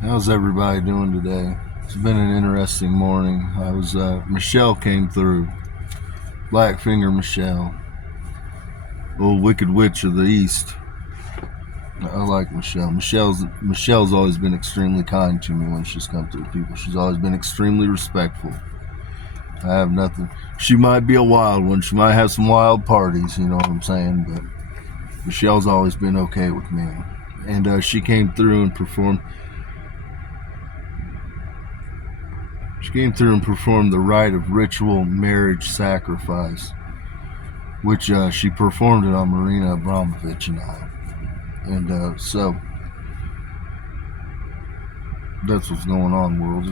How's everybody doing today? It's been an interesting morning. Michelle came through. Blackfinger Michelle. Old Wicked Witch of the East. I like Michelle. Michelle's always been extremely kind to me when she's come through people. She's always been extremely respectful. I have nothing. She might be a wild one. She might have some wild parties, you know what I'm saying? But Michelle's always been okay with me. And she came through and performed. She came through and performed the rite of ritual marriage sacrifice, which she performed it on Marina Abramovich and I. And so that's what's going on, world.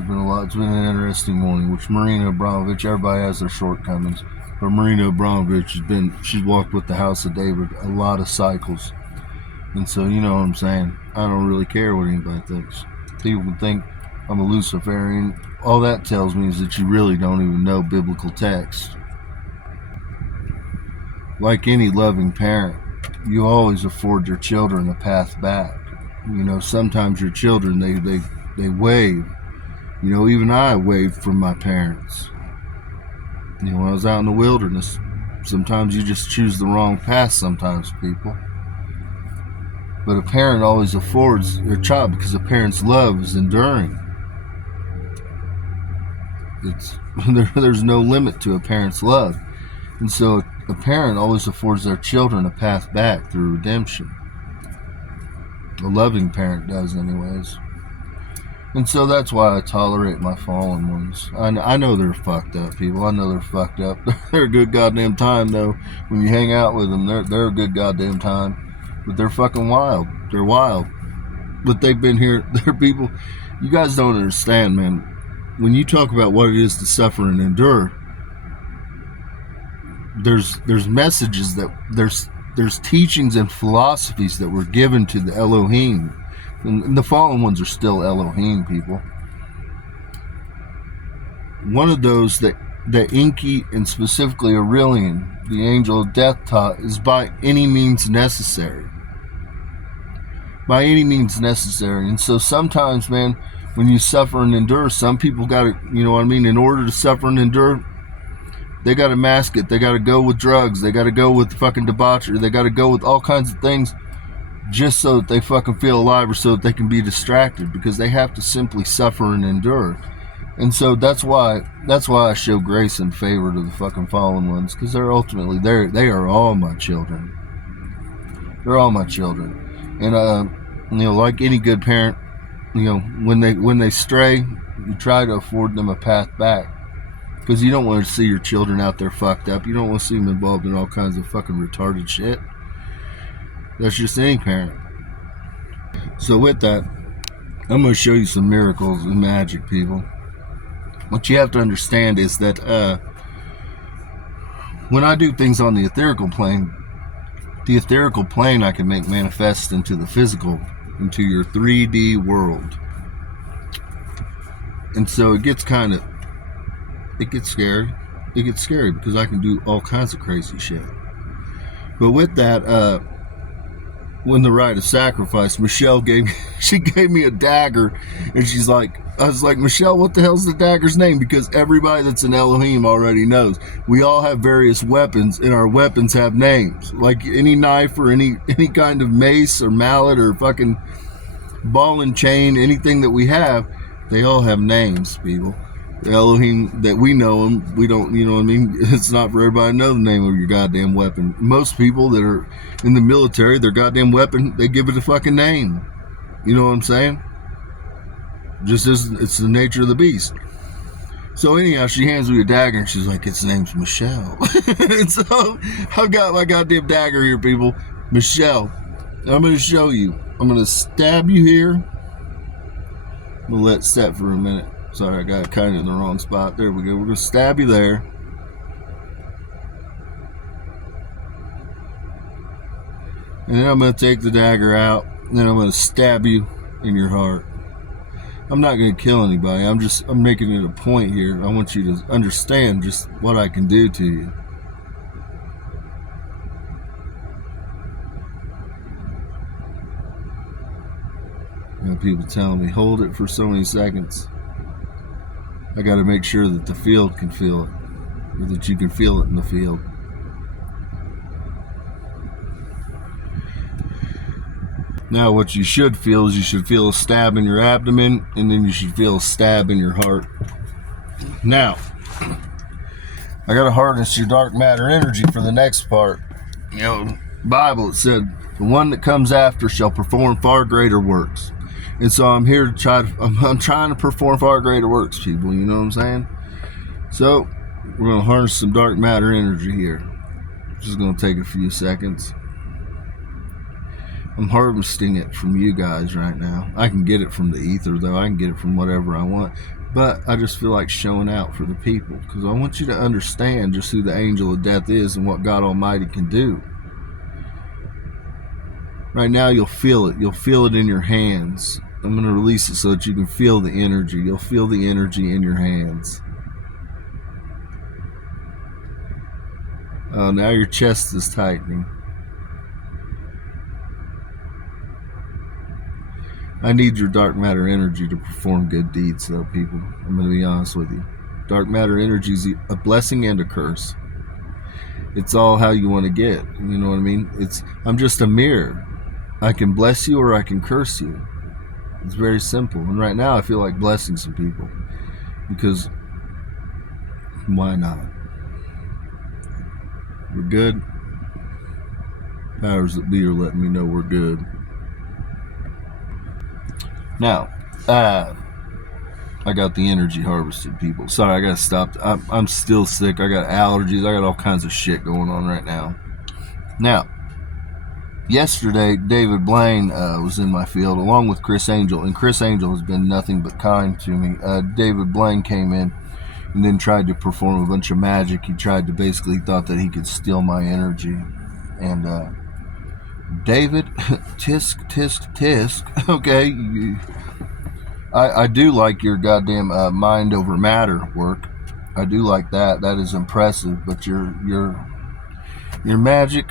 It's been an interesting morning, which Marina Abramovich, everybody has their shortcomings, but Marina Abramovich she's walked with the House of David a lot of cycles. And so, you know what I'm saying? I don't really care what anybody thinks. People can think I'm a Luciferian. All that tells me is that you really don't even know biblical text. Like any loving parent, you always afford your children a path back. You know, sometimes your children, they wave. You know, even I waved from my parents. You know, when I was out in the wilderness, sometimes you just choose the wrong path sometimes, people. But a parent always affords their child because a parent's love is enduring. There's no limit to a parent's love. And so a parent always affords their children a path back through redemption. A loving parent does anyways. And so that's why I tolerate my fallen ones. I know they're fucked up, people. I know they're fucked up. They're a good goddamn time, though. When you hang out with them, they're a good goddamn time. But they're fucking wild. They're wild. But they've been here. They're people. You guys don't understand, man. When you talk about what it is to suffer and endure, there's messages that there's teachings and philosophies that were given to the Elohim, and the fallen ones are still Elohim, people. One of those that Enki and specifically Aurelian, the angel of death, taught is by any means necessary. By any means necessary. And so sometimes, man, when you suffer and endure, some people got to, you know what I mean, in order to suffer and endure, they got to mask it. They got to go with drugs. They got to go with fucking debauchery. They got to go with all kinds of things just so that they fucking feel alive or so that they can be distracted, because they have to simply suffer and endure. And so that's why I show grace and favor to the fucking fallen ones, because they are all my children. They're all my children. And you know, like any good parent, you know, when they stray, you try to afford them a path back, because you don't want to see your children out there fucked up. You don't want to see them involved in all kinds of fucking retarded shit. That's just any parent. So with that, I'm going to show you some miracles and magic, people. What you have to understand is that when I do things on the etherical plane I can make manifest into the physical, into your 3D world. And so it gets scary. It gets scary because I can do all kinds of crazy shit. But with that, when the rite of sacrifice, Michelle gave me a dagger, and I was like, Michelle, what the hell's the dagger's name? Because everybody that's an Elohim already knows. We all have various weapons, and our weapons have names. Like any knife or any kind of mace or mallet or fucking ball and chain, anything that we have, they all have names, people. The Elohim that we know them, we don't, you know what I mean? It's not for everybody to know the name of your goddamn weapon. Most people that are in the military, their goddamn weapon, they give it a fucking name. You know what I'm saying? Just as it's the nature of the beast. So anyhow, she hands me a dagger and she's like, its name's Michelle. And so I've got my goddamn dagger here, people. Michelle, I'm going to show you. I'm going to stab you here. I'm going to let it set for a minute. Sorry, I got it kind of in the wrong spot. There we go. We're going to stab you there. And then I'm going to take the dagger out. And then I'm going to stab you in your heart. I'm not going to kill anybody. I'm making it a point here. I want you to understand just what I can do to you. You know, people telling me, hold it for so many seconds. I got to make sure that the field can feel it, or that you can feel it in the field. Now what you should feel is you should feel a stab in your abdomen, and then you should feel a stab in your heart. Now, I got to harness your dark matter energy for the next part. You know, Bible, it said, the one that comes after shall perform far greater works. And so I'm here to I'm trying to perform far greater works, people, you know what I'm saying? So, we're going to harness some dark matter energy here. Just going to take a few seconds. I'm harvesting it from you guys right now. I can get it from the ether, though. I can get it from whatever I want. But I just feel like showing out for the people, because I want you to understand just who the angel of death is and what God Almighty can do. Right now, you'll feel it. You'll feel it in your hands. I'm going to release it so that you can feel the energy. You'll feel the energy in your hands. Now your chest is tightening. I need your dark matter energy to perform good deeds, though, people. I'm going to be honest with you. Dark matter energy is a blessing and a curse. It's all how you want to get. You know what I mean? I'm just a mirror. I can bless you or I can curse you. It's very simple. And right now I feel like blessing some people. Because why not? We're good. Powers that be are letting me know we're good. Now, I got the energy harvested, people. Sorry, I got to stop. I'm still sick. I got allergies. I got all kinds of shit going on right now. Now, yesterday, David Blaine was in my field along with Chris Angel. And Chris Angel has been nothing but kind to me. David Blaine came in and then tried to perform a bunch of magic. He thought that he could steal my energy. And, David, tisk, tisk, tisk. Okay, I do like your goddamn mind over matter work. I do like that. That is impressive. But your magic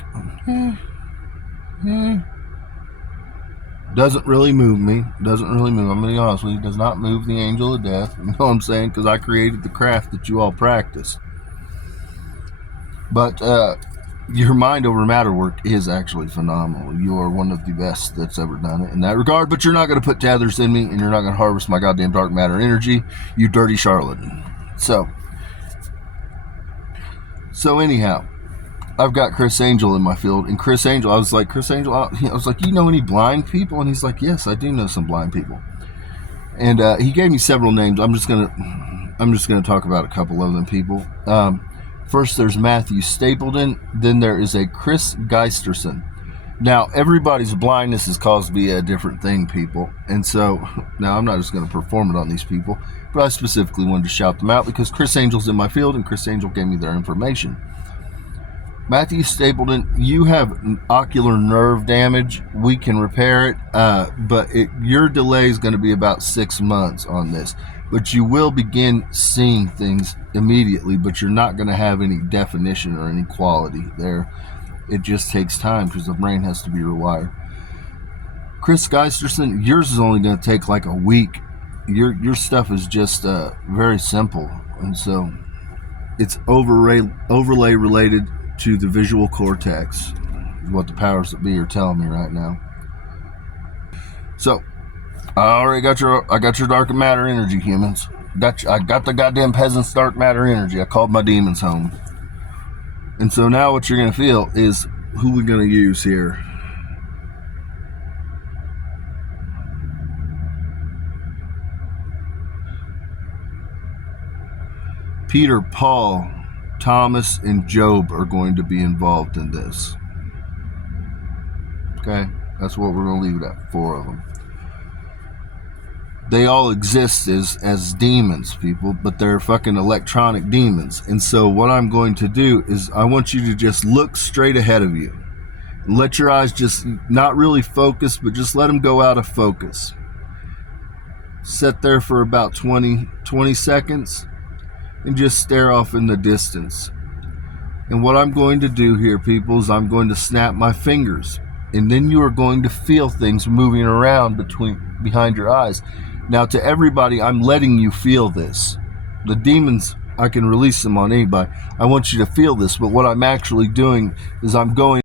doesn't really move me. Doesn't really move. I'm gonna be honest with you. Does not move the angel of death. You know what I'm saying? Because I created the craft that you all practice. But your mind over matter work is actually phenomenal. You are one of the best that's ever done it in that regard, but you're not going to put tethers in me, and you're not going to harvest my goddamn dark matter energy, you dirty charlatan. So anyhow, I've got Chris Angel in my field, and Chris Angel, I was like, you know any blind people? And he's like, yes, I do know some blind people. And he gave me several names. I'm just gonna talk about a couple of them, people. First, there's Matthew Stapleton. Then there is a Chris Geisterson. Now, everybody's blindness is caused to be a different thing, people. And so, now I'm not just going to perform it on these people, but I specifically wanted to shout them out because Chris Angel's in my field, and Chris Angel gave me their information. Matthew Stapleton, you have ocular nerve damage. We can repair it, but your delay is going to be about 6 months on this. But you will begin seeing things immediately, but you're not going to have any definition or any quality there. It just takes time because the brain has to be rewired. Chris Geisterson, yours is only going to take like a week. Your stuff is just very simple, and so it's overlay related to the visual cortex, is what the powers that be are telling me right now. So I got your dark matter energy, humans. I got the goddamn peasants' dark matter energy. I called my demons home. And so now what you're going to feel is who we're going to use here. Peter, Paul, Thomas, and Job are going to be involved in this. Okay? That's what we're going to leave it at. 4 of them. They all exist as demons, people, but they're fucking electronic demons. And so what I'm going to do is I want you to just look straight ahead of you. Let your eyes just not really focus, but just let them go out of focus. Sit there for about 20 seconds and just stare off in the distance. And what I'm going to do here, people, is I'm going to snap my fingers. and then you are going to feel things moving around behind your eyes. Now, to everybody, I'm letting you feel this. The demons, I can release them on anybody. I want you to feel this, but what I'm actually doing is I'm going